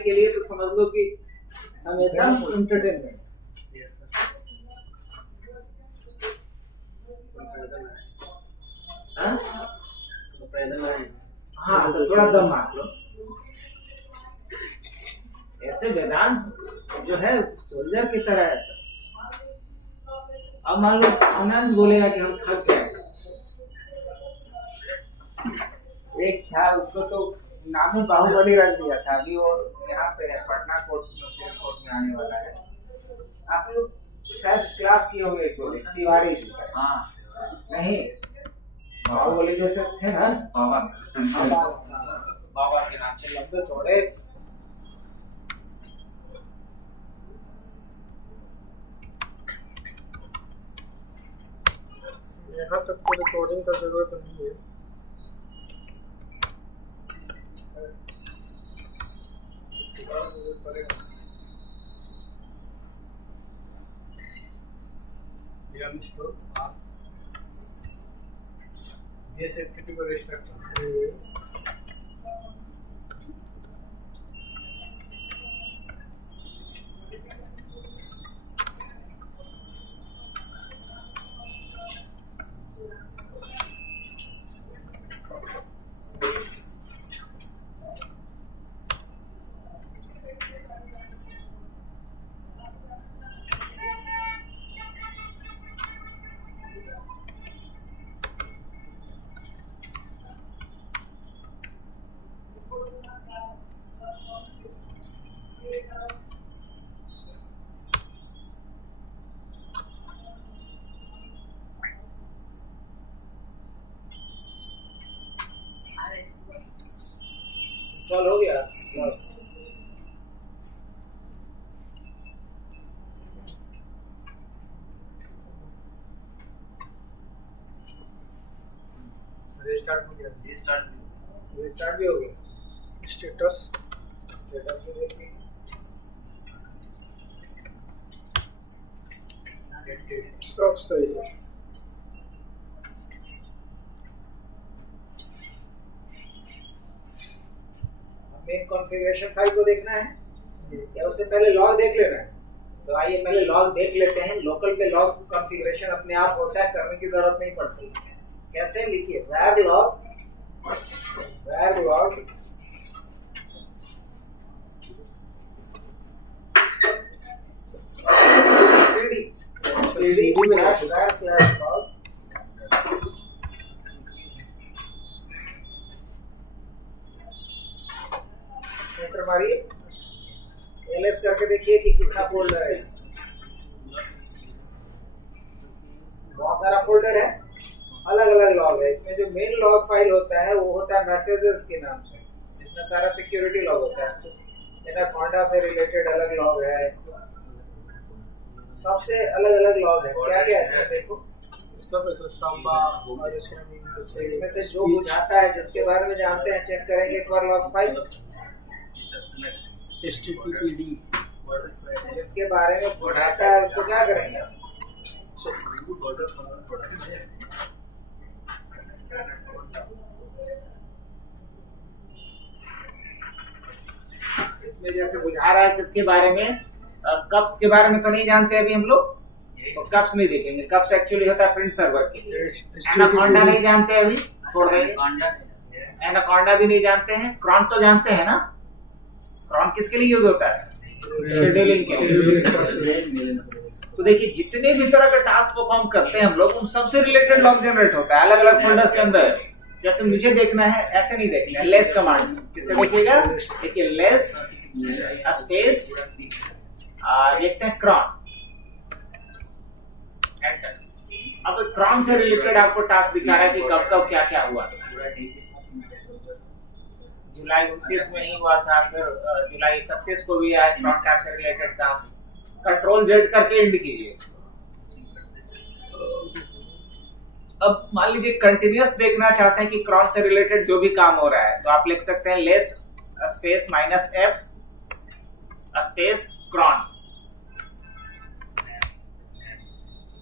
के लिए तो समझ लो कि हमेशा एंटरटेनमेंट। हाँ तो थोड़ा दम मार लो। ऐसे वेदांत जो है सोल्जर की तरह है। अब मान लो आनंद बोलेगा कि हम थक गए, एक था उसको तो नाम में बाहुबली रख दिया था, अभी वो यहाँ पे है पटना कोर्ट में आने वाला है। आप लोग शायद क्लास किए होंगे तो तिवारी जी का। हाँ नहीं बाहुबली जैसे थे ना बाबा के नाम से लंबे चौड़े। यहाँ तक तो रिकॉर्डिंग का जरूरत नहीं है। ये सेफ्टी को रिस्पेक्ट करते हैं। इंस्टॉल हो गया। रिस्टार्ट हो गया। रिस्टार्ट भी हो गया। स्टेटस स्टेटस में देखिए सब सही है। मेन कॉन्फ़िगरेशन फाइल को देखना है या उससे पहले लॉग देख लेना है? तो आइए पहले लॉग देख लेते हैं। लोकल पे लॉग कॉन्फ़िगरेशन अपने आप होता है, करने की जरूरत नहीं पड़ती। कैसे लिखिए var log cd /var/log। Enter मारिए, ls करके देखिए कि कितना फोल्डर है। बहुत सारा फोल्डर है, अलग अलग लॉग है। इसमें जो मेन लॉग फाइल होता है वो होता है मैसेजेस के नाम से, जिसमें सारा सिक्योरिटी लॉग होता है। एनाकोंडा से रिलेटेड अलग लॉग है, सबसे अलग अलग लॉग है। क्या क्या है इसमें देखो, सब ऐसा सांबा इसमें से जो बुझाता है, जिसके बारे में जानते हैं, चेक करेंगे एक बार लॉग फाइल। httpd जिसके बारे में बुझाता है उसको क्या करेंगे, इसमें जैसे बुझा रहा है किसके बारे में, कप्स के बारे में तो नहीं जानते अभी हम लोग, तो कप्स नहीं देखेंगे। कप्स एक्चुअली होता है प्रिंट सर्वर के लिए। एनाकोंडा नहीं जानते अभी, छोड़ देंगे। एनाकोंडा भी नहीं जानते हैं। क्रॉन तो जानते हैं ना, क्रॉन किसके लिए यूज होता है, शेड्यूलिंग के लिए। तो देखिए जितने भी तरह का टास्क परफॉर्म करते हैं हम लोग, उन सबसे रिलेटेड लॉग जनरेट होता है अलग अलग फोल्डर्स के अंदर है। जैसे मुझे देखना है ऐसे नहीं देखना है, लेस कमांड से किससे देखिएगा, देखिए लेस स्पेस देखते हैं क्रॉन, एंटर। अब क्रॉन से रिलेटेड आपको टास्क दिखा रहा है कि कब कब क्या क्या हुआ। जुलाई 29 में ही हुआ था, फिर जुलाई 31 को भी आया क्रॉन टैब से रिलेटेड काम। कंट्रोल जेड करके एंड कीजिए इसको। अब मान लीजिए कंटिन्यूअस देखना चाहते हैं कि क्रॉन से रिलेटेड जो भी काम हो रहा है, तो आप लिख सकते हैं less space -f space cron.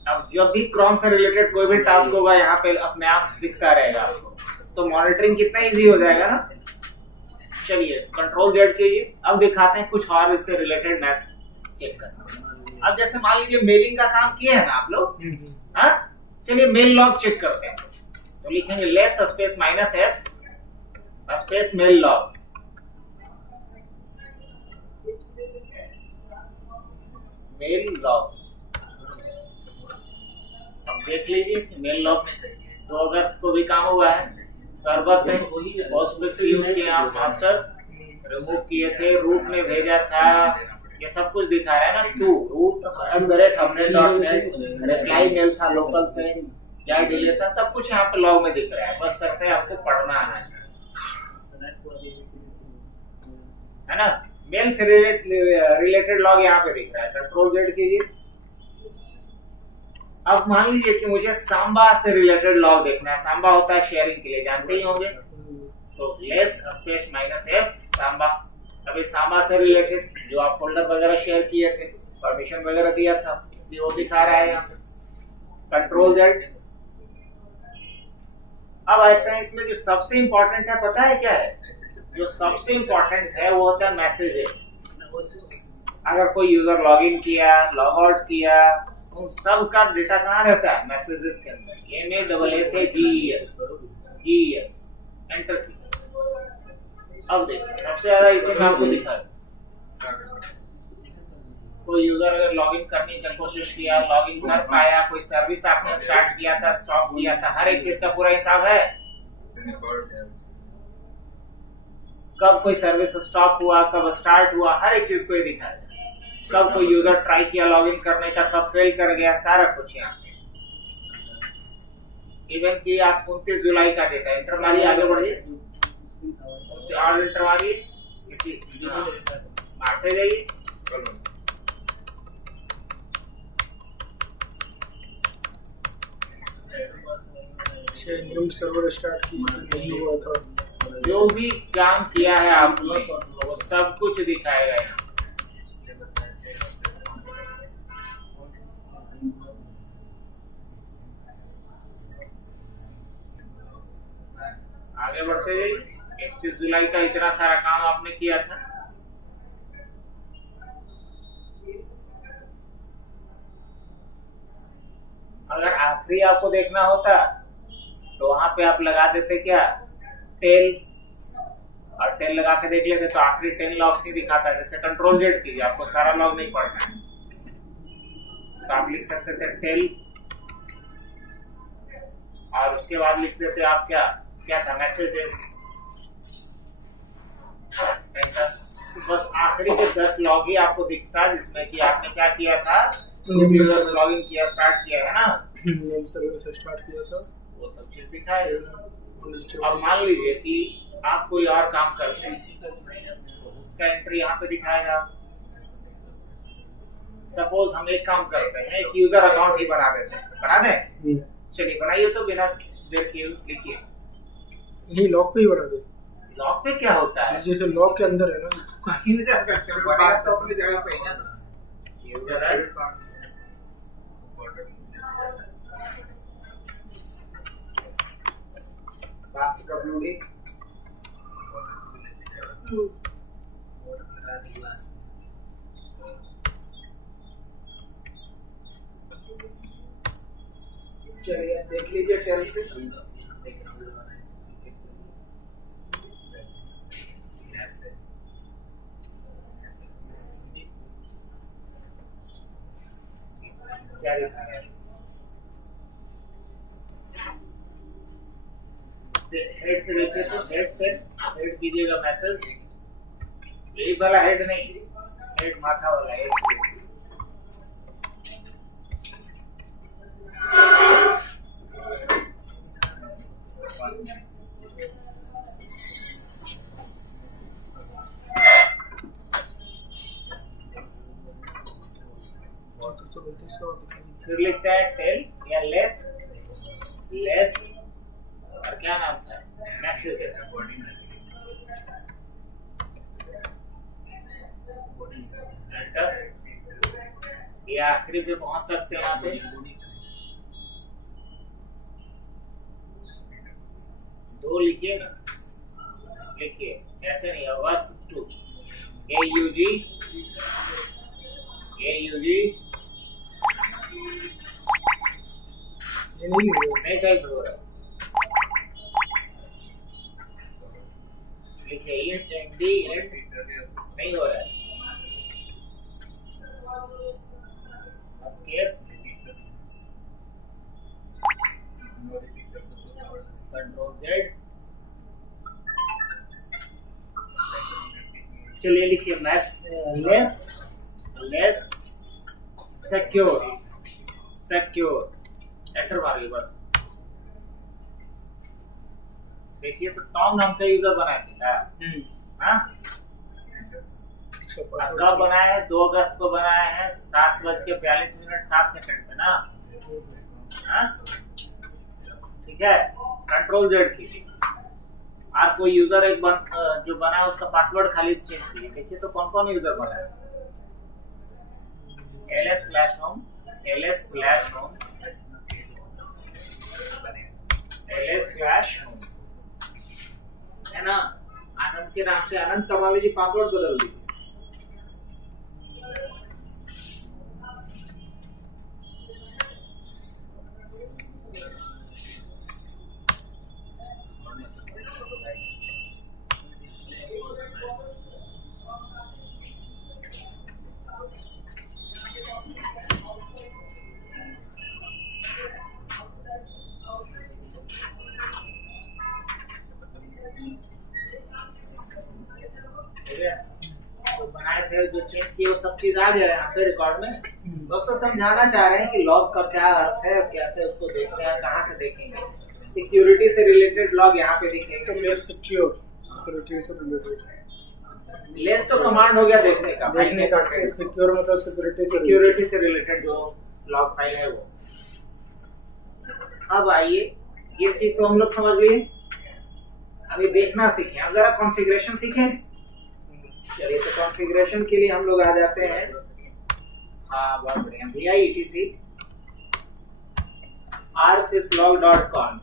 अब जब भी क्रॉन से रिलेटेड कोई भी टास्क होगा यहाँ पे अपने आप दिखता रहेगा आपको, तो मॉनिटरिंग कितना इजी हो जाएगा ना। चलिए कंट्रोल जेड कीजिए। अब दिखाते हैं कुछ और इससे रिलेटेड मैसेज चेक करना। अब जैसे मान लीजिए मेलिंग का काम किए हैं ना आप लोग, हाँ, चलिए मेल लॉग चेक करते हैं। तो लिखेंगे less space minus F space mail log. Mail log अब देख लीजिए कि मेल लॉग में 2 अगस्त को भी काम हुआ है। सर्वर पे पोस्टफिक्स यूज किए आप, मास्टर रिमूव किए थे, रूट ने भेजा था, ये सब कुछ दिखा रहा है ना। To root @thumbnail.net, reply mail था लोकल से, क्या डिले था, सब कुछ यहाँ पे लॉग में दिख रहा है। बस सकते हैं आपको पढ़ना आना है ना। मेल से रिलेटेड लॉग यहाँ पे दिख रहा है। कंट्रोल जेड कीजिए। अब मान लीजिए कि मुझे सांबा से रिलेटेड लॉग देखना है। सांबा होता है शेयरिंग के लिए, जानते ही होंगे। तो less space minus F Samba. अभी सांबा से रिलेटेड जो आप फोल्डर वगैरह शेयर किए थे, परमिशन वगैरह दिया था, इसलिए वो दिखा रहा है यहाँ पे। Control Z. अब आते हैं इसमें जो सबसे इंपॉर्टेंट है, पता है क्या है? जो सबसे इंपॉर्टेंट है वो होता है मैसेजेस। अगर कोई यूजर लॉग इन किया, लॉग आउट किया, उन सब का डेटा कहाँ रहता है? मैसेजेस के अंदर। MASSAGES एंटर कीजिए। अब देखिए सबसे ज्यादा इसी में आपको दिखा है। कोई यूजर अगर लॉगिन करने की कोशिश किया, लॉगिन कर पाया, कोई सर्विस आपने स्टार्ट किया था, स्टॉप किया था, हर एक चीज का पूरा हिसाब है। कब कोई सर्विस स्टॉप हुआ, कब स्टार्ट हुआ, हर एक चीज को ये दिखा है। कब कोई यूजर ट्राई किया लॉगिन करने का, कब फेल कर गया, सारा कुछ यहाँ पे। इवन कि आप 29 जुलाई का डेटा एंटर मारिए, आगे बढ़िए और एंटर मारिए, किसी मारते जाइए। न्यू सर्वर स्टार्ट की नहीं हुआ था। जो भी काम किया है आपने वो सब कुछ दिखाएगा यहाँ। आगे बढ़ते जाइए। 31 जुलाई का इतना सारा काम आपने किया था। अगर आखिरी आपको देखना होता तो वहां पे आप लगा देते क्या, टेल, और टेल लगा के देख लेते तो आखिरी 10 लॉग्स ही दिखाता। जैसे कंट्रोल जेड कीजिए, आपको सारा लॉग नहीं पढ़ना है तो आप लिख सकते थे टेल, और उसके बाद लिख देते आप क्या था, मैसेजेस। बस आखिरी के 10 लॉग ही आपको दिखता है जिसमें कि आपने क्या किया था, लॉगिन किया, स्टार्ट किया है ना, सर्विस स्टार्ट किया था, वो सब चीज दिखाएगा। अब मान लीजिए कि आप कोई और काम करते हैं तो उसका एंट्री यहाँ पे दिखाएगा। सपोज हम एक काम करते हैं, एक यूजर अकाउंट ही बना देते हैं, बना दें? चलिए बनाइए तो बिना देर किए लिखिए। यही लॉक पे ही बना दे। लॉक पे क्या होता है? जैसे लॉक के अंदर है ना, कहीं नहीं जा सकते, बनेगा तो अपनी जगह पे ही ना। यूजर ऐड पास WD चलिए अब देख लीजिए टेल से। क्या लिखा है? हेड से देखिए तो हेड पे हेड कीजिएगा मैसेज, यही वाला हेड नहीं, हेड माथा वाला हेड। फिर लिखते हैं टेल या लेस, लेस और क्या नाम था, मैसेज। एंटर, ये आखिरी पे पहुंच सकते हैं। यहाँ पे दो लिखिए ना, लिखिए ऐसे नहीं है, वस्तु AUG ये नहीं लिखा। नहीं टाइप हो रहा है, लिखिए ND नहीं हो रहा है। एस्केप कंट्रोल Z, चलिए लिखिए लेस सिक्योर एंटर मारिए बस। देखिए तो टॉम नाम का यूजर बनाए थे क्या? हाँ, कब बनाया है? 2 अगस्त को बनाया है 7:42 पे ना। हाँ ठीक है, कंट्रोल Z कीजिए। और कोई यूजर जो बना है उसका पासवर्ड खाली चेंज कीजिए। देखिए तो कौन कौन यूजर बना है। ls/home है ना। आनंद के नाम से आनंद कमाली जी पासवर्ड बदल दीजिए। तो बनाए थे जो चेंज किए वो सब चीज आ गया यहाँ पे रिकॉर्ड में। दोस्तों समझाना चाह रहे हैं कि लॉग का क्या अर्थ है, कैसे उसको देखते हैं, कहाँ से देखेंगे। सिक्योरिटी से रिलेटेड लॉग यहाँ पे दिखेंगे। लेस सिक्योर सिक्योरिटी से रिलेटेड। लेस तो कमांड हो गया देखने का। सिक्योर मतलब सिक्योरिटी से रिलेटेड जो लॉग फाइल है वो। अब आइए, ये चीज तो हम लोग समझ लिए, अभी देखना सीखें। अब जरा कॉन्फ़िगरेशन सीखें। चलिए तो कॉन्फ़िगरेशन के लिए हम लोग आ जाते हैं। हाँ बहुत बढ़िया भैया, etc rsyslog.com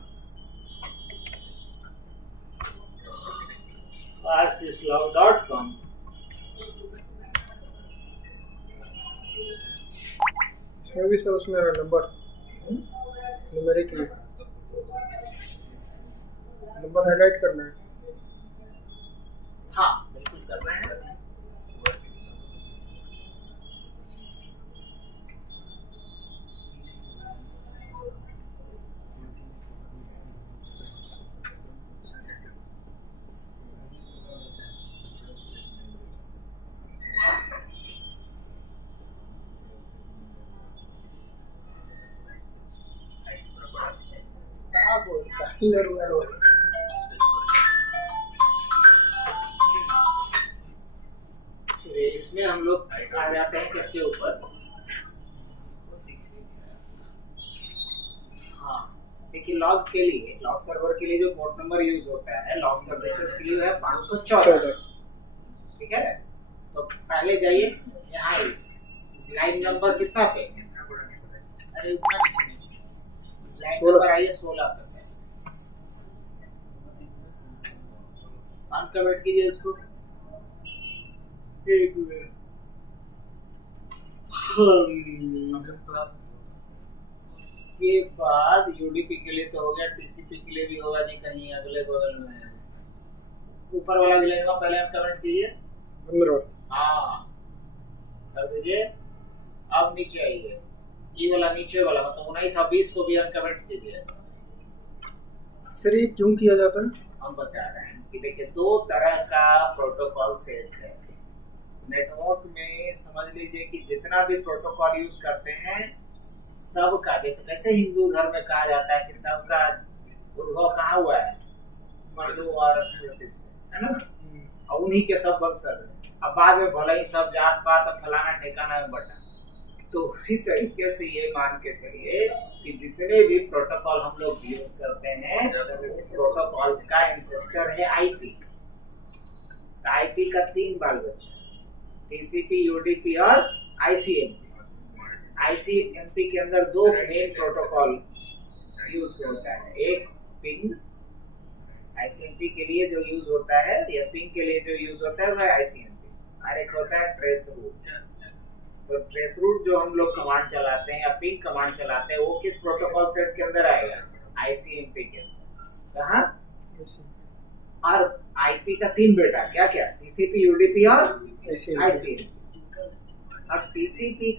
इसमें भी सर उसमें नंबर न्यूमेरिक में नंबर हाईलाइट करना है। हाँ बिल्कुल कर रहे हैं। इसमें हम लोग आ जाते हैं किसके ऊपर। हाँ देखिए, लॉग के लिए, लॉग सर्वर के लिए जो पोर्ट नंबर यूज होता है लॉग सर्विसेज के लिए है 514। ठीक है, तो पहले जाइए यहाँ लाइन नंबर कितना पे, अरे उतना लाइन नंबर आइए 16 पे। अनकमेंट कीजिए इसको। के बाद यूडीपी के लिए तो हो गया, टीसीपी के लिए भी होगा जी कहीं अगले बगल में। ऊपर वाला भी लेगा, पहले अनकमेंट कीजिए। हाँ कर दीजिए। अब नीचे आइए, ये वाला नीचे वाला मतलब 19 और 20 को भी अनकमेंट कीजिए। सर ये क्यों किया जाता है? हम बता रहे हैं कि देखिए 2 तरह का प्रोटोकॉल सेट है नेटवर्क में। समझ लीजिए कि जितना भी प्रोटोकॉल यूज करते हैं सबका, जैसे कैसे हिंदू धर्म में कहा जाता है कि सबका उद्भव कहाँ हुआ है, मर्दों और स्मृति से, है ना, और उन्हीं के सब वंशज है। अब बाद में भले ही सब जात पात फलाना ठिकाना में बटा। तो उसी तरीके से ये मान के चलिए कि जितने भी प्रोटोकॉल हम लोग यूज करते हैं प्रोटोकॉल्स का एंसेस्टर है आईपी। आईपी का 3 बाल बच्चा, टीसीपी, यूडीपी और आईसीएमपी। आईसीएमपी के अंदर 2 मेन प्रोटोकॉल यूज होता है, एक पिंग आईसीएमपी के लिए जो यूज होता है या पिंग के लिए जो यूज होता है वह आईसीएमपी, और एक होता है ट्रेस रूट। तो ट्रेस रूट जो हम लोग कमांड चलाते हैं या पिंग कमांड चलाते हैं वो किस प्रोटोकॉल सेट के अंदर आएगा? आईसीएमपी के अंदर। कहाँ? और आईपी का 3 बेटा क्या क्या? टीसीपी, यूडीपी और आईसीएमपी। और टीसीपी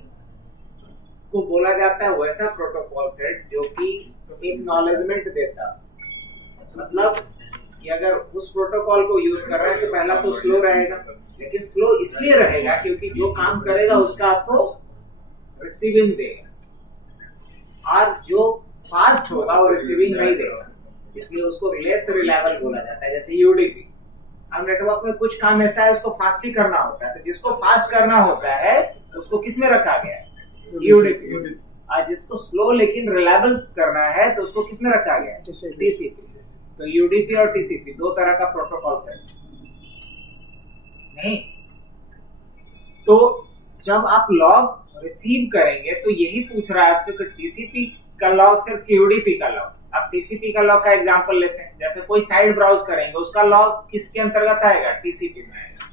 को बोला जाता है वैसा प्रोटोकॉल सेट जो कि एक्नॉलेजमेंट देता, मतलब कि अगर उस प्रोटोकॉल को यूज कर रहे हैं तो पहला तो स्लो रहेगा, लेकिन स्लो इसलिए रहेगा क्योंकि जो काम करेगा उसका आपको रिसीविंग देगा, और जो फास्ट होगा वो रिसीविंग नहीं देगा, इसलिए उसको लेस रिलायबल बोला जाता है। जैसे यूडीपी, अब नेटवर्क में कुछ काम ऐसा है उसको फास्ट ही करना होता है, तो जिसको फास्ट करना होता है उसको किस में रखा गया है? यूडीपी। और जिसको स्लो लेकिन रिलायबल करना है तो उसको किस में रखा गया है? टीसीपी। तो यूडीपी और टीसीपी 2 तरह का प्रोटोकॉल सेट नहीं। तो जब आप लॉग रिसीव करेंगे तो यही पूछ रहा है आपसे कि टीसीपी का लॉग सिर्फ यूडीपी का लॉग। अब टीसीपी का लॉग का एग्जांपल लेते हैं, जैसे कोई साइट ब्राउज करेंगे उसका लॉग किसके अंतर्गत आएगा? टीसीपी में आएगा।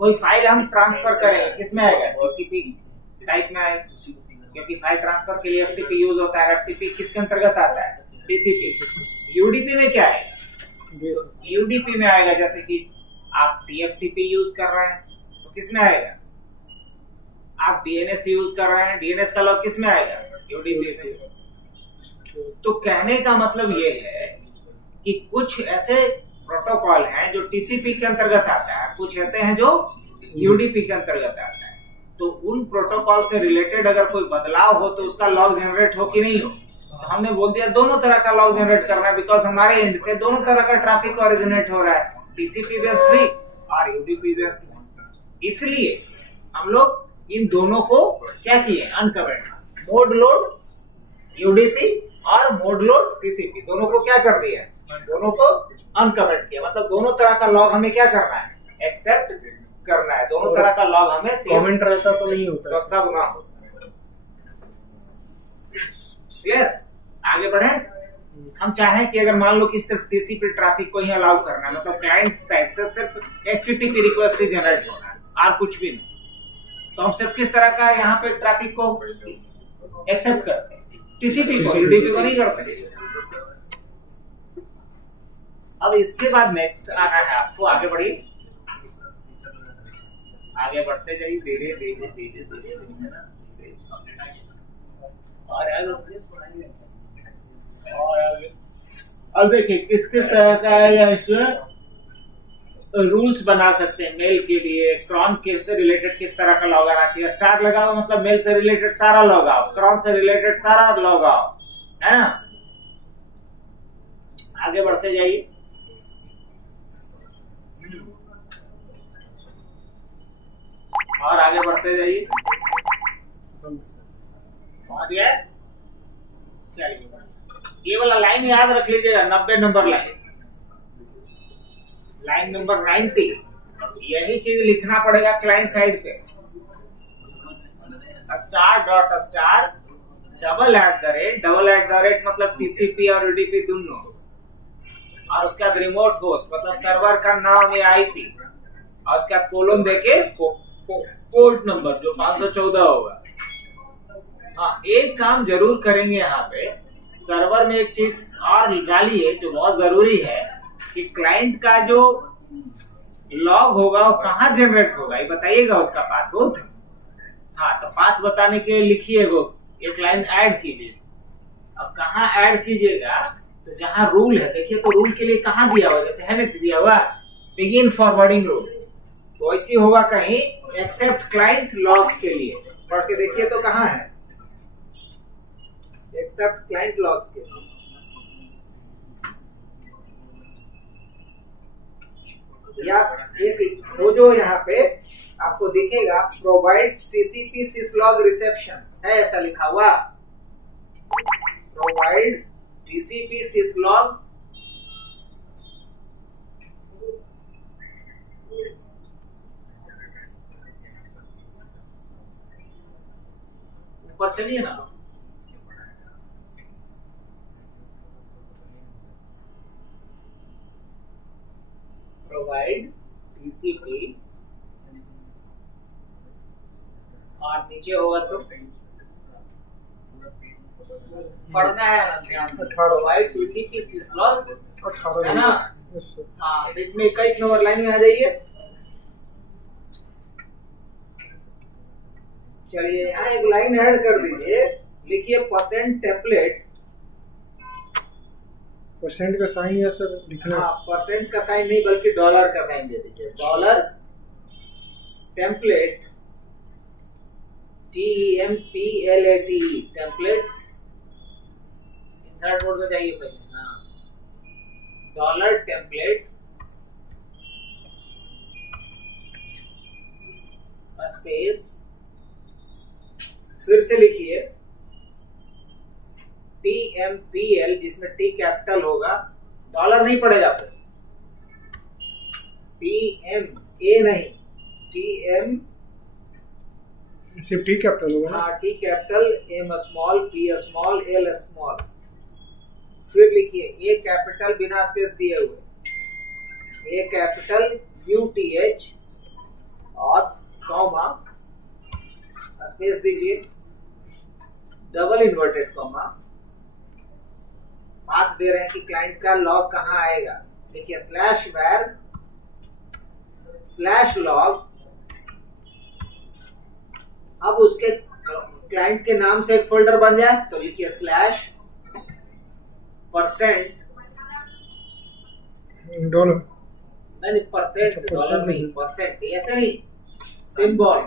कोई फाइल हम ट्रांसफर करेंगे किसमें आएगा? टीसीपी टाइप में आएगा, क्योंकि फाइल ट्रांसफर के लिए एफटीपी यूज होता है। एफटीपी किसके अंतर्गत आता है? टीसीपी। यूडीपी में क्या आएगा? यूडीपी में आएगा, जैसे कि आप टीएफटीपी यूज कर रहे हैं तो किसमें आएगा? आप डीएनएस यूज कर रहे हैं, डीएनएस का लॉग किसमें आएगा? यूडीपी में। तो कहने का मतलब ये है कि कुछ ऐसे प्रोटोकॉल हैं जो टीसीपी के अंतर्गत आता है, कुछ ऐसे हैं जो यूडीपी के अंतर्गत आता है। तो उन प्रोटोकॉल से रिलेटेड अगर कोई बदलाव हो तो उसका लॉग जनरेट हो कि नहीं हो? तो हमने बोल दिया दोनों तरह का लॉग जनरेट करना है, बिकॉज हमारे एंड से दोनों तरह का ट्रैफिक ओरिजिनेट हो रहा है, टीसीपी बेस्ड भी और यूडीपी बेस्ड भी। इसलिए हम लोग इन दोनों को क्या किए? अनकमेंट। मोड लोड यूडीपी और मोड लोड टीसीपी दोनों को क्या कर दिया? दोनों को अनकमेंट किया। मतलब दोनों तरह का लॉग हमें क्या करना है? एक्सेप्ट करना है। दोनों तरह का लॉग हमें कमेंट रहता तो नहीं होता, तो तब ना हो। क्लियर? आगे बढ़े। हम चाहें कि अगर मान लो कि सिर्फ टीसीपी ट्रैफिक को ही अलाउ करना है, मतलब क्लाइंट साइड से सिर्फ एचटीटीपी रिक्वेस्ट ही जनरेट होना है और कुछ भी नहीं, तो हम सिर्फ किस तरह का यहाँ पे ट्रैफिक को एक्सेप्ट करते हैं? टीसीपी को, यूडीपी को नहीं करते। अब इसके बाद नेक्स्ट आना है आपको, आगे बढ़िए, आगे बढ़ते जाइए धीरे धीरे धीरे धीरे ना। और आगे अब देखिए किस किस तरह का है इसमें रूल्स बना सकते हैं। मेल के लिए क्रॉन के से रिलेटेड किस तरह का लॉग आना चाहिए? स्टार लगाओ मतलब मेल से रिलेटेड सारा लॉग आओ, क्रॉन से रिलेटेड सारा लॉग आओ, है ना। आगे बढ़ते जाइए। और आगे बढ़ते जाइए। पहुंच गए? चलिए, ये वाला लाइन याद रख लीजिएगा, 90 नंबर लाइन, लाइन नंबर 90। यही चीज लिखना पड़ेगा क्लाइंट साइड पे। Star dot star double at the rate मतलब टीसीपी और यूडीपी दोनों, और उसका रिमोट होस्ट मतलब सर्वर का नाम या आईपी, और उसका कोलन देके पोर्ट नंबर जो 514 होगा। हाँ, एक काम जरूर करेंगे यहाँ पे, सर्वर में एक चीज और निकाली है जो बहुत जरूरी है कि क्लाइंट का जो लॉग होगा वो कहाँ जनरेट होगा, ये बताइएगा उसका पाथ हो। हाँ, तो पाथ बताने के लिए लिखिए वो एक लाइन ऐड कीजिए। अब कहाँ ऐड कीजिएगा? तो जहाँ रूल है, देखिए तो रूल के लिए कहाँ दिया हुआ, जैसे है ना दिया हुआ बिगिन फॉरवर्डिंग रूल्स, तो ऐसी होगा कहीं एक्सेप्ट क्लाइंट लॉग्स के लिए। पढ़ के देखिए तो कहाँ है एक्सेप्ट क्लाइंट लॉग्स के लिए। या एक खोजो, यहाँ पे आपको दिखेगा प्रोवाइड्स टीसीपी सिसलॉग रिसेप्शन, है ऐसा लिखा हुआ, प्रोवाइड टीसीपी सिसलॉग ऊपर चलिए ना। TCP और नीचे होगा तो पढ़ना है ना ध्यान से। 18 वाई TCP syslog 18 है ना। Yes sir. हाँ तो इसमें 21 नंबर लाइन में आ जाइए। चलिए यहाँ एक लाइन ऐड कर दीजिए, लिखिए परसेंट टेम्पलेट। परसेंट का साइन या सर लिखना? हाँ परसेंट का साइन नहीं बल्कि डॉलर का साइन दे दीजिए। Dollar template TEMPLATE template. Insert mode में जाइए पहले। हाँ डॉलर टेम्पलेट स्पेस फिर से लिखिए TMPL जिसमें T कैपिटल होगा, डॉलर नहीं पड़ेगा फिर। TMA नहीं, TM सिर्फ टी कैपिटल होगा ना? हाँ T capital, M small, P small, L small. फिर लिखिए A कैपिटल बिना स्पेस दिए हुए, A कैपिटल UTH और कॉमा स्पेस दीजिए, डबल इन्वर्टेड कॉमा। बात दे रहे हैं कि क्लाइंट का लॉग कहाँ आएगा। देखिए /var /log। अब उसके क्लाइंट के नाम से एक फोल्डर बन जाए तो लिखिए %% डॉलर नहीं परसेंट, डॉलर नहीं, परसेंट ऐसे नहीं, सिंबल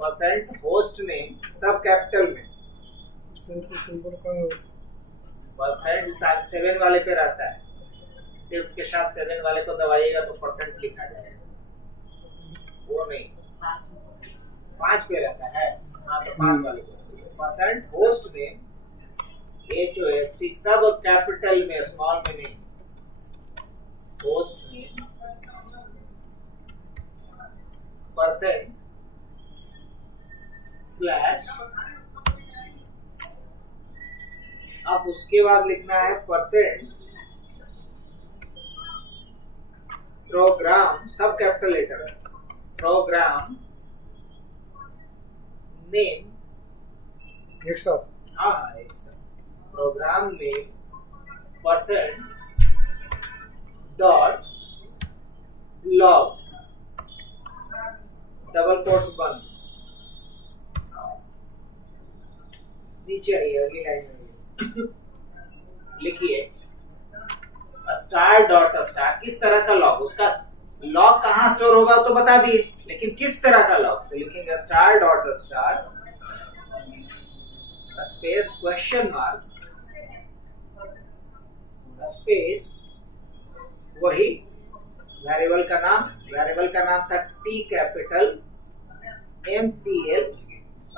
परसेंट होस्ट नेम सब कैपिटल में। परसेंट का सिंबल का परसेंट 7 वाले पे रहता है, शिफ्ट के साथ 7 वाले को दबाइएगा तो परसेंट लिखा जाएगा, वो नहीं 5 पे रहता है। हाँ तो 5 वाले को परसेंट होस्ट नेम HOST सब कैपिटल में, स्मॉल में नहीं। होस्ट नेम परसेंट स्लैश, अब उसके बाद लिखना है परसेंट प्रोग्राम सब कैपिटल लेटर है, प्रोग्राम नेम एक साथ। हाँ एक साथ, program name percent dot log double quotes बंद। नीचे आइए अगली लाइन में लिखिए *.* किस तरह का लॉग, उसका लॉग कहाँ स्टोर होगा तो बता दिए, लेकिन किस तरह का लॉग तो लिखेंगे *.* स्पेस क्वेश्चन मार्क स्पेस वही वेरिएबल का नाम था T capital MPL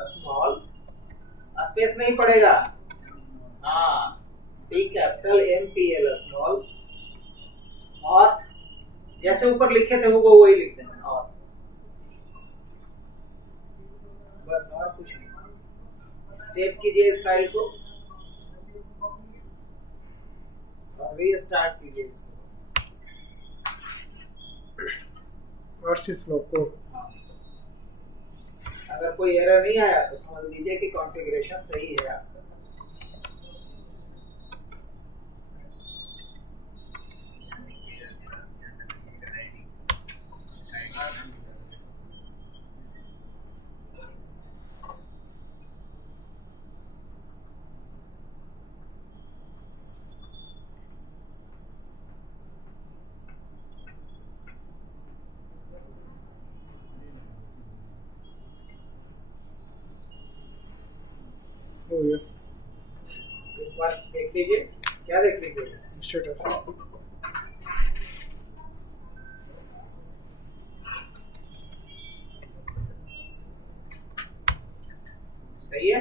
small, space नहीं पड़ेगा। हाँ T कैपिटल MPL स्मॉल और जैसे ऊपर लिखे थे वो वही लिखते हैं और बस और कुछ नहीं। सेव कीजिए इस फाइल को और रीस्टार्ट कीजिए इसको। RC फ्लो को अगर कोई एरर नहीं आया तो समझ लीजिए कि कॉन्फ़िगरेशन सही है आपका। हो गया इस बार देख लीजिए, क्या देख लीजिए स्टेटस। सही है।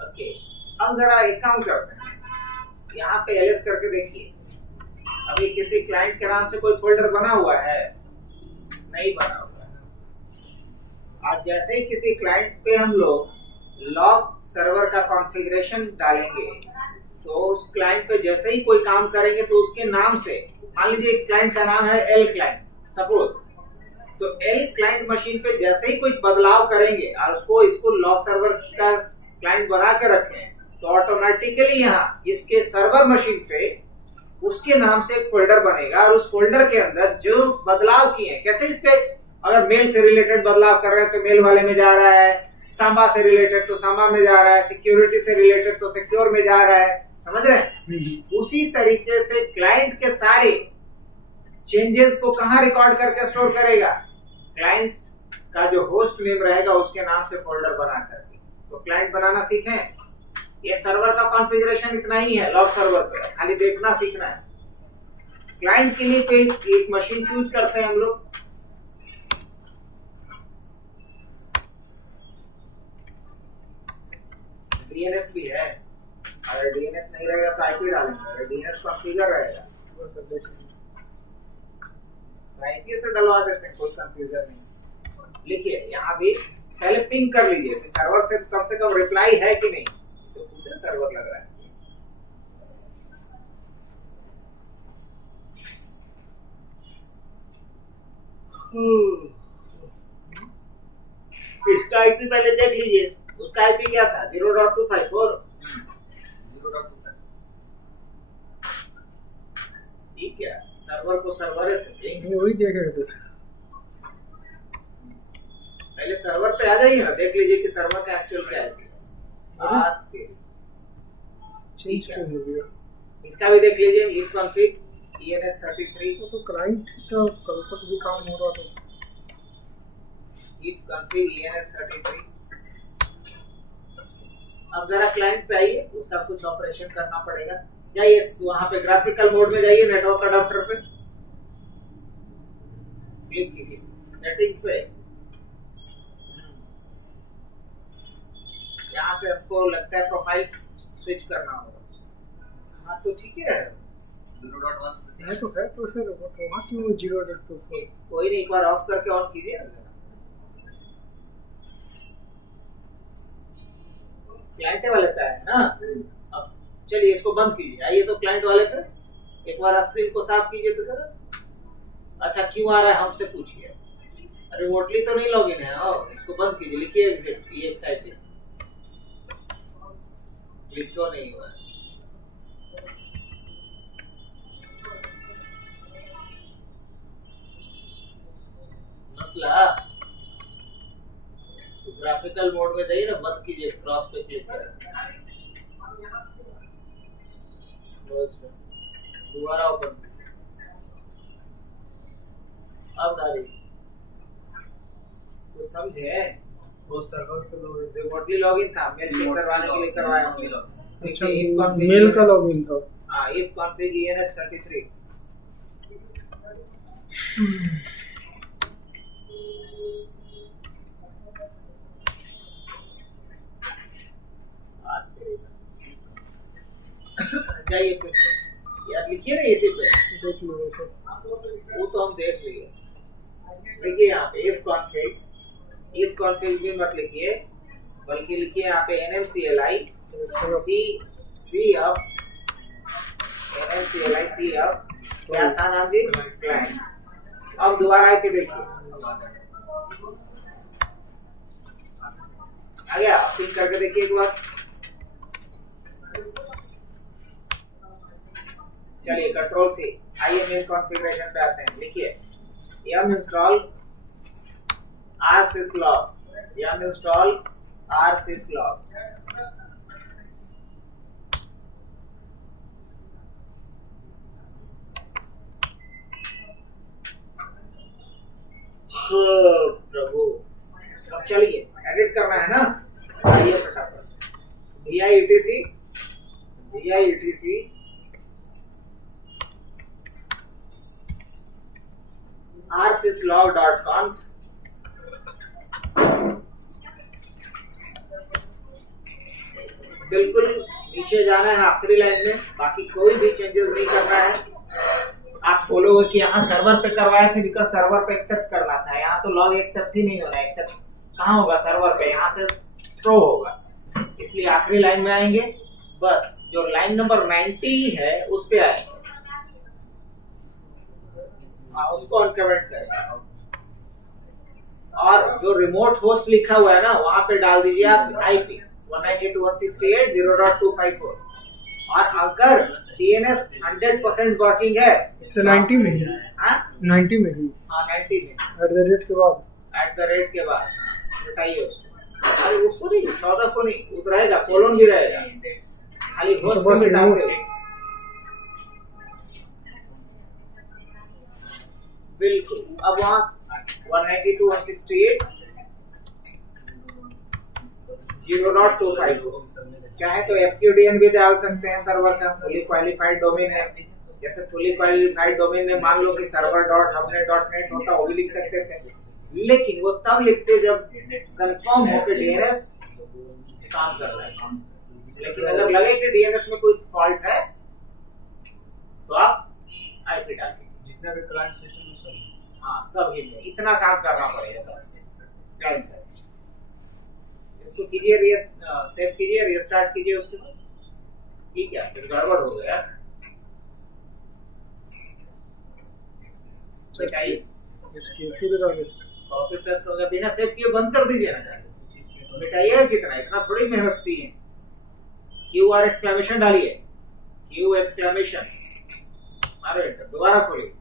ओके अब जरा एक काम करते हैं, यहाँ पे एलएस करके देखिए। अभी किसी क्लाइंट के नाम से कोई फोल्डर बना हुआ है? नहीं बना हुआ है। आज जैसे ही किसी क्लाइंट पे हम लोग लॉग सर्वर का कॉन्फ़िगरेशन डालेंगे तो उस क्लाइंट पे जैसे ही कोई काम करेंगे तो उसके नाम से, मान लीजिए एक क्लाइंट का नाम है एल क्लाइंट सपोज, तो एल क्लाइंट मशीन पे जैसे ही कोई बदलाव करेंगे और इसको लॉग सर्वर का क्लाइंट बना के रखें तो ऑटोमेटिकली यहाँ इसके सर्वर मशीन पे उसके नाम से एक फोल्डर बनेगा और उस फोल्डर के अंदर जो बदलाव किए हैं, कैसे इस पे अगर मेल से रिलेटेड बदलाव कर रहे हैं तो मेल वाले में जा रहा है, सांबा से रिलेटेड तो सांबा में जा रहा है, सिक्योरिटी से रिलेटेड तो सिक्योर में जा रहा है, समझ रहे हैं? उसी तरीके से क्लाइंट के सारे चेंजेस को कहां रिकॉर्ड करके स्टोर करेगा? क्लाइंट का जो होस्ट नेम रहेगा उसके नाम से फोल्डर बना करके। तो क्लाइंट बनाना सीखें। ये सर्वर का कॉन्फ़िगरेशन इतना ही है, लॉग सर्वर पे खाली देखना सीखना है। क्लाइंट के लिए कोई एक मशीन चूज करते हैं हम लोग, डीएनएस भी है, अगर डीएनएस नहीं रहेगा तो आईपी डालेंगे, अगर डीएनएस कॉन्फ़िगर रहेगा आईपी से डलवा देते हैं, कोई कंफ्यूजन नहीं। लिखिए यहाँ भी पहले पिंग कर लीजिए कि सर्वर से कम रिप्लाई है कि नहीं, तो दूसरे सर्वर लग रहा है। इसका आईपी पहले देख लीजिए, उसका आईपी क्या था? 0.254। ठीक है, सर्वर को सर्वर से वही देख रहे थे सर। पहले सर्वर पे आ जाइए ना, देख लीजिए कि सर्वर का एक्चुअल क्या है। चेंज कर दिया। इसका भी देख लीजिए, if config ENS33 तो क्लाइंट तो कल तक भी काम हो रहा था। if config ENS33। अब जरा क्लाइंट पे आइए, उसका कुछ ऑपरेशन करना पड़ेगा। जाइए वहां पे ग्राफिकल मोड में जाइए, नेटवर्क अडॉप्टर पे क्लिक कीजिए, सेटिंग्स पे। यहाँ से आपको लगता है प्रोफाइल स्विच करना होगा। हाँ तो ठीक है, 0.1 है तो सर वहाँ क्यों 0.24? कोई नहीं, एक बार ऑफ करके ऑन कीजिए। क्लाइंट वाले का है ना। अब चलिए इसको बंद कीजिए, आइए तो क्लाइंट वाले पे एक बार स्क्रीन को साफ कीजिए तो जरा। अच्छा क्यों आ रहा है हमसे पूछिए, रिमोटली तो नहीं लॉगिन है। इसको बंद कीजिए, लिखिए एग्जिट, ये एक्साइटेड क्लिक क्यों नहीं हुआ? मसला तो ग्राफिकल मोड में जाइए ना, बंद कीजिए, क्रॉस पे क्लिक करें, दोबारा ओपन, अब डालिए। तो समझे वो सर्वर पे लोग रिमोटली लॉगिन था, मेल चेक करवाने के लिए करवाया होंगे। अच्छा मेल का लॉगिन था। हाँ, if config ENS33। जाइए फिर यार, लिखिए ना इसी पे, देख लो वो तो हम देख लिए। देखिए यहाँ पे if config भी मत लिखिए, बल्कि लिखिए यहाँ पे nmcli c up, nmcli c up, क्या था नाम जी? क्लाइंट। अब दोबारा आके देखिए, आ गया? पिन करके देखिए एक बार। चलिए कंट्रोल से आइए मेल कॉन्फ़िगरेशन पे आते हैं। लिखिए yum install rsyslog, yum install rsyslog। प्रभु, अब चलिए एडिट करना है ना, आइए फटाफट dietc rsyslog.conf। बिल्कुल नीचे जाना है आखिरी लाइन में, बाकी कोई भी चेंजेस नहीं करना है। आप बोलोगे कि यहाँ सर्वर पे करवाए थे, बिकॉज सर्वर पे एक्सेप्ट करना था, यहाँ तो लॉग एक्सेप्ट ही नहीं होना। एक्सेप्ट कहाँ होगा? सर्वर पे, यहाँ से थ्रो होगा। इसलिए आखिरी लाइन में आएंगे, बस जो लाइन नंबर 90 है उस पे आएगा, हाँ उसको अनकमेंट करें। और जो रिमोट होस्ट लिखा हुआ है ना वहां पे डाल दीजिए आप आईपी 192.168.0.254। और अगर डीएनएस 100% वर्किंग है, 90 में ही, हाँ 90 में ही, हाँ 90 में @ के बाद, @ के बाद हटाइए उसको। अरे उसको नहीं, 14 को नहीं, वो रहेगा, कोलोन भी रहेगा, खाली होस्ट बस से डालते रिमोट। हुए। बिल्कुल। अब वहां 192.168.0.254 चाहे तो FQDN भी डाल सकते हैं सर्वर का, फुली क्वालिफाइड डोमेन नेम। जैसे फुली क्वालिफाइड डोमेन नेम मान लो कि server.humnet.net होता, वो भी लिख सकते थे, लेकिन वो तब लिखते जब कंफर्म हो कि डीएनएस काम कर रहा है। लेकिन अगर लगे कि डीएनएस में कोई फॉल्ट है तो आप आईपी डालिए। जितना भी क्लाइंट सिस्टम सब, हाँ सभी में इतना काम करना पड़ेगा बस क्लाइंट साइड। इसको कीजिए, सेव कीजिए, रीस्टार्ट कीजिए उसके बाद। ठीक है, फिर गड़बड़ हो गया। बताइए, एस्केप ही दबा के, कॉपी पेस्ट हो गया, बिना सेव किए बंद कर दीजिए ना। मिटाइए कितना, इतना थोड़ी मेहनत की है। QR एक्सक्लेमेशन डालिए, Q एक्सक्लेमेशन, मारो एंटर, दोबारा खोलिए।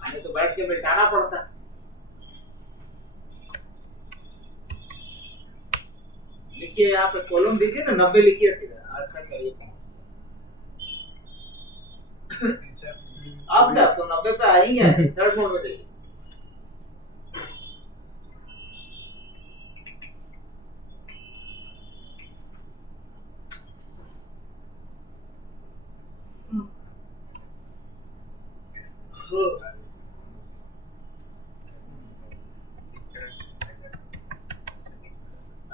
हमें तो बैठ के मिटाना पड़ता। लिखिए यहाँ पे कॉलम दीजिए ना, 90 लिखिए सीधा। अच्छा चलिए, अब क्या तो 90 पे आ ही है, इंसर्ट मोड में जाइए।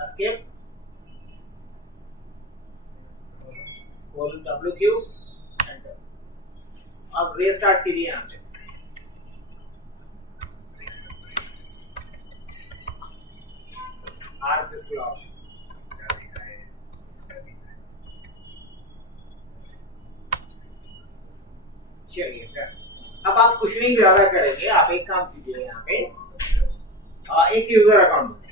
Escape, WQ enter. अब रीस्टार्ट कीजिए यहाँ पे। RSS log, चलिए डन। अब आप कुछ नहीं ज्यादा करेंगे, आप एक काम कीजिए, यहाँ पे एक यूजर अकाउंट बनाइए।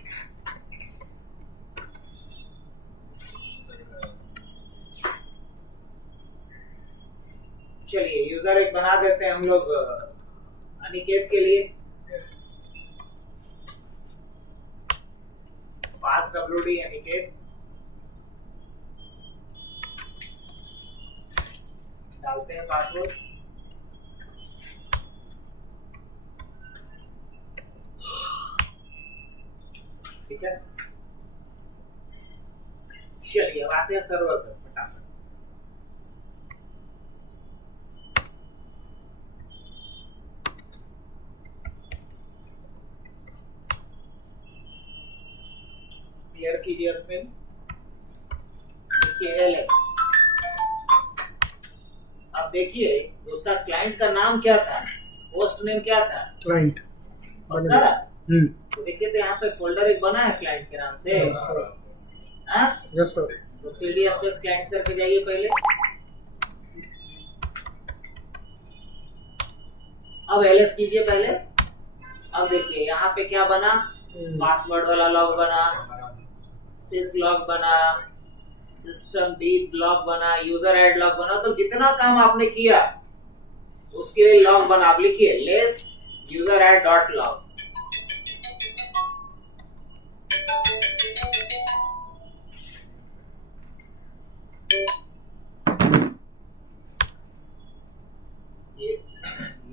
चलिए यूजर एक बना देते हैं हम लोग अनिकेत के लिए। पास WD अनिकेत डालते हैं पासवर्ड। ठीक है, चलिए अब आते हैं सर्वर पर फटाफट। क्लियर कीजिए स्क्रीन, देखिए LS। अब देखिए उसका क्लाइंट का नाम क्या था, होस्ट नेम क्या था, क्लाइंट पक्का? तो देखिए तो यहाँ पे फोल्डर एक बना है क्लाइंट के नाम से। यस सर, हाँ? Yes sir. तो CD स्पेस क्लाइंट करके जाइए पहले। अब LS कीजिए पहले। अब देखिए यहाँ पे क्या बना, पासवर्ड वाला लॉग बना, सिस लॉग बना, सिस्टम डीप लॉग बना, यूजर ऐड लॉग बना। तो जितना काम आपने किया उसके लिए लॉग बना। आप लिखिए less user add dot log.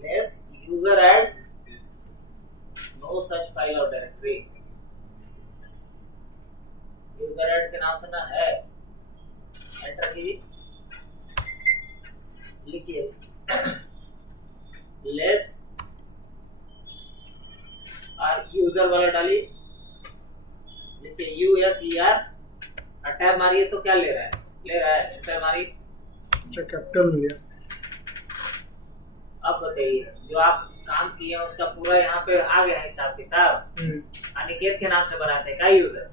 Less user add no such file और डायरेक्टरी। यूजर ऐड के नाम से ना है, एंटर कीजिए। लिखिए लेस और यूजर वाला डालिए, लिखिए USER, टैब मारिए तो क्या ले रहा है, एंटर मारिए। अच्छा कैपिटल मिल गया। अब बताइए जो आप काम किए हैं उसका पूरा यहाँ पे आ गया हिसाब किताब। अनिकेत के नाम से बनाते हैं का यूजर।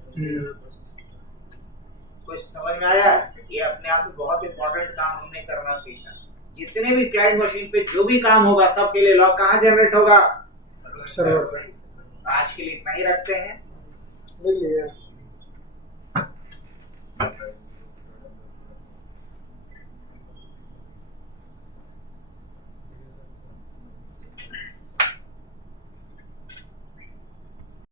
कुछ समझ में आया? ये अपने आप में बहुत इंपॉर्टेंट काम हमने करना सीखा। जितने भी क्लाइंट मशीन पे जो भी काम होगा सबके लिए लॉग कहाँ जनरेट होगा? सर्वर पे। आज के लिए इतना ही रखते हैं। मिल गया।